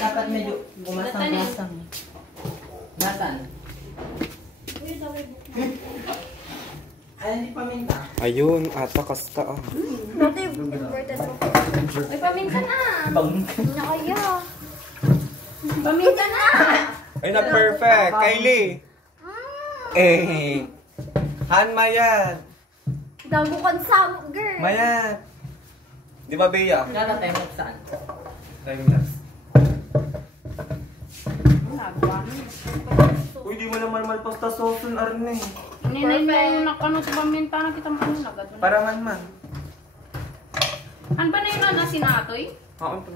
dapat medyo gumasang-gasang. Nasaan? Ay, hindi paminta. Ayun, ata kasta ah. Dati, inverted mo. Ay, paminta na. Hindi na kaya. Paminta na. Ay, na perfect. Kylie. Eh. Han, Mayat. Dago kan sa girl. Mayat. Di ba, Bea? Kaya tayo saan? Time lapse. Uy, di mo naman malpasta sauce Arne. Ninay mo yung nakano sa paminta na kita mo nagad. Para man. Han ba na yun na sinatoy? Oo, ito.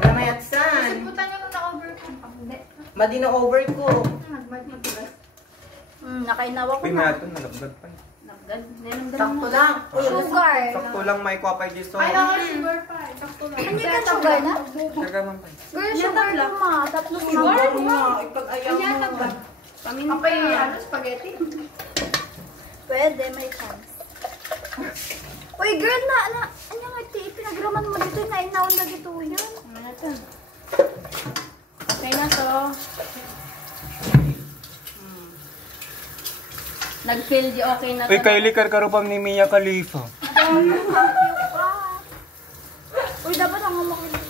Namayat saan? Puta niya kung na-over ko. Hindi. Madi na over ko. Matigas. Nakainawa ko Uy, na. Mayat, nalagdag pa. Nagad. Sakto lang. Sugar. Sakto lang may kwapay di sauce. Ay, sugar pa. Sakto lang. Hindi ka sugar na? Nagaman pa. Girl, sugar ko ma. Tatlong Sugar nga. Ipag-ayaw mo. Paminta. Apay, spaghetti? Pwede, may chance. Uy, girl, ano nga iti, pinagraman mo dito, nainaon na dito yan. Ano na to? Okay na to. Nag-feel di okay na to. Uy, Kylie, karkarupam ni Mia Khalifa. Uy, dapat ang umakilig.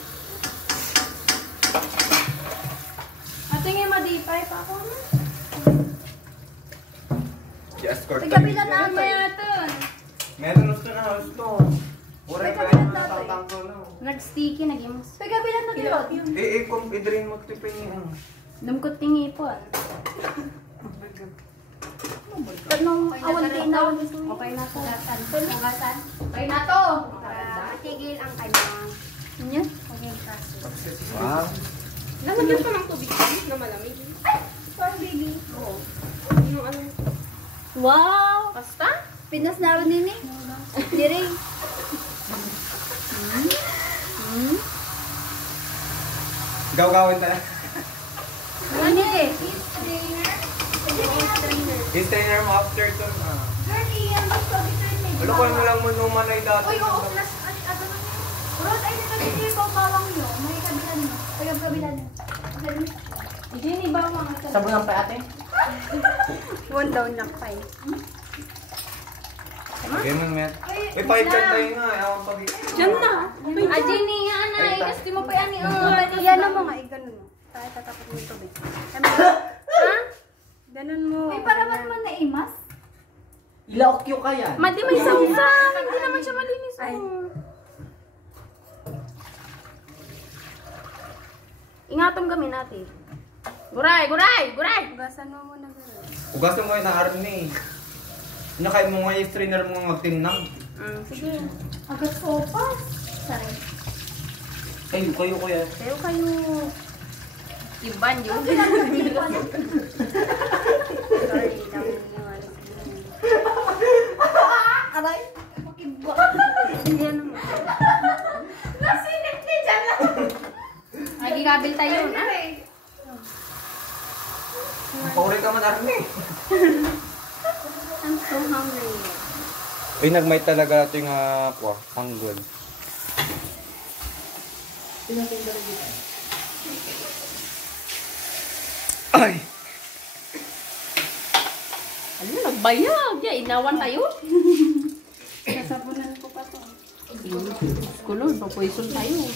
Ate nga madipay pa ako na. I-escort Tagabilan na ako. Meron gusto na gusto. Uray pa yung natatangko na. Nag-sticky, nag-imus. Tagabilan na dito. Kung i-drain mo tipin niya. Dumkot tingi po. Tanong, awan din na. Okay na to. Hugasan. Okay na to. Matigil ang kanya. Yan. Wow. Lalagyan ko ng tubig na malamig. Parang baby. Oo. Yung ano? Wow! Pasta? Pinas na rin nini. Diri. Gaw-gawin talaga. Ano eh? I-strainer mo after to. Girl, iyan mo sa bitin. Wala ko mo lang mo numanay dati. Uy, oo, plus, ano na. Rod, ay, nagkakiti ko bawang nyo. May kabilan mo. Ay, ang kabilan mo. Hindi ni bawang. Sabunan pa ate. One down lang pa eh. Ganun, Met. May pakipyan tayo nga. Ewan pag Diyan na. Adi ni Anay. Kasi mo pa yan ni Yan mo nga, ganun mo. Tayo tatakot mo ito, be. Ha? Ganun mo. Uy, para man na imas? Ilaokyo ka yan. Madi may sausan. Hindi naman siya malinis. Ay. Ingatong kami natin. Guray! Guray! Guray! Hugasan mo muna, girl. ugasan mo yung Arne. Nakain mo nga i-strainer mo nga magtinang. Sige. Agad sopas. Sorry. Kayo kuya. Pero kayo... Iban yun. Sorry, dami nyo. Aray. Iba. Yan naman. Nasinip ni dyan lang. Ay, gikabil tayo. Pauri ka man Arne. I'm so hungry. Uy, nagmay talaga ito yung panggol. Ay! Ano, nagbayag. Inawan tayo. Sasabunan ko pa to. Kulor, papoison tayo.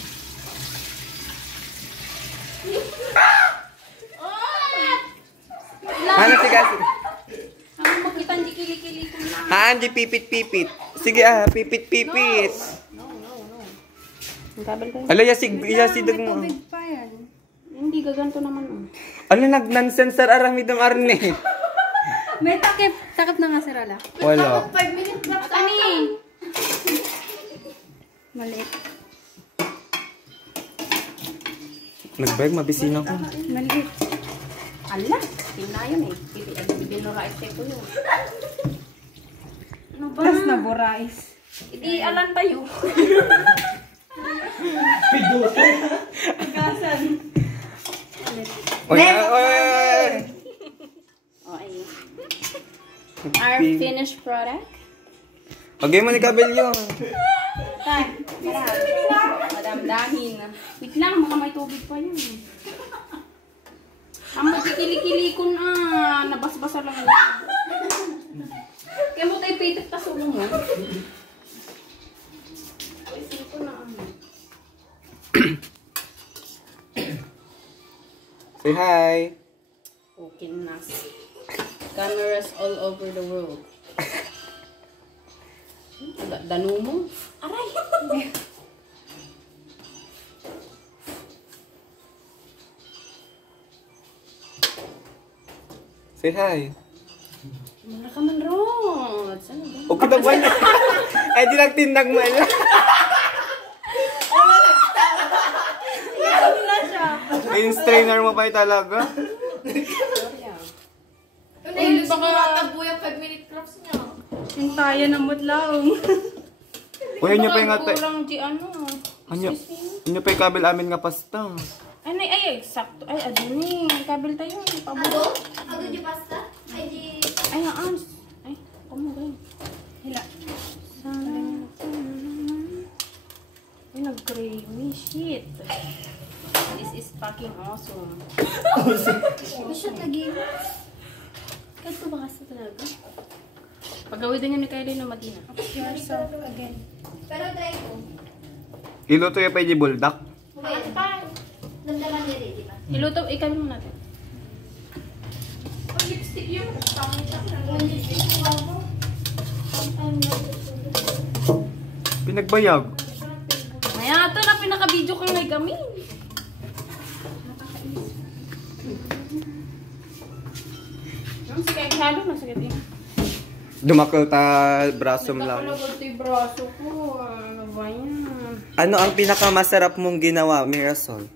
Ano si Kasi? Ang makita hindi kili-kili ko lang. Haan, di pipit-pipit. Sige pipit-pipit. No. Ang kabel tayo. Ala, yasigdag mo. Tubig pa yan. Hindi, gaganto naman. Ala, nag-nonsense sir aramid ng Arne. May takip. Takip na nga si Rala. Wala. 5 minutes na. Ani! Maliit. Nagbayag, mabisina ko. Maliit. Ala! Tingnan na yun eh. Binura ko yun. Ano ba? Tapos na burais. Hindi, alan tayo. Piduto. Gasan. Oy! Okay. Our finished product. Okay mo ni Kabel yun. Time. Tara. Damdamin. Wait lang, baka may tubig pa yun. Ang magkikili-kili ko na. Nabasbasa lang. Kaya mo tayo pitik tas ulo mo. Isin ko na ano. Say hi. Okay na. Cameras all over the world. Dano mo? Aray! Say hi. Mara ka man, Rod. Saan ba? Okay na ba niya? Eh, di nagtindag mo na. Yung strainer mo pa talaga. Ay, baka yung 5-minute crafts niya. Hintayan na mutlaong. Uy, nyo pa yung ate. Kurang di ano. Nyo pa yung kabel amin nga pasta. Ay, eksakto. Ay, adun eh. Kabil tayo. Ado? Ado di pasta? Ay di... Ay, aan. Ay, kumagay. Hila. Ay, nag-creamy. Shit. This is fucking awesome. Shit lagi. Ito ba kasi talaga? Pagawin din yun ni Kylie na Madina. Again. Pero try ko. Iluto yung pa yung buldak. Wait. Damdaman niya rin, di ba? Iluto, ikawin mo natin. Pinagbayag. Maya, ito na pinaka-video kang may gamin. Ang sige, halo na sige din. Dumakal ta braso mo lang. Nagkapalagod ito yung braso ko. Ano ba yan? Ano ang pinakamasarap mong ginawa, Mirasol?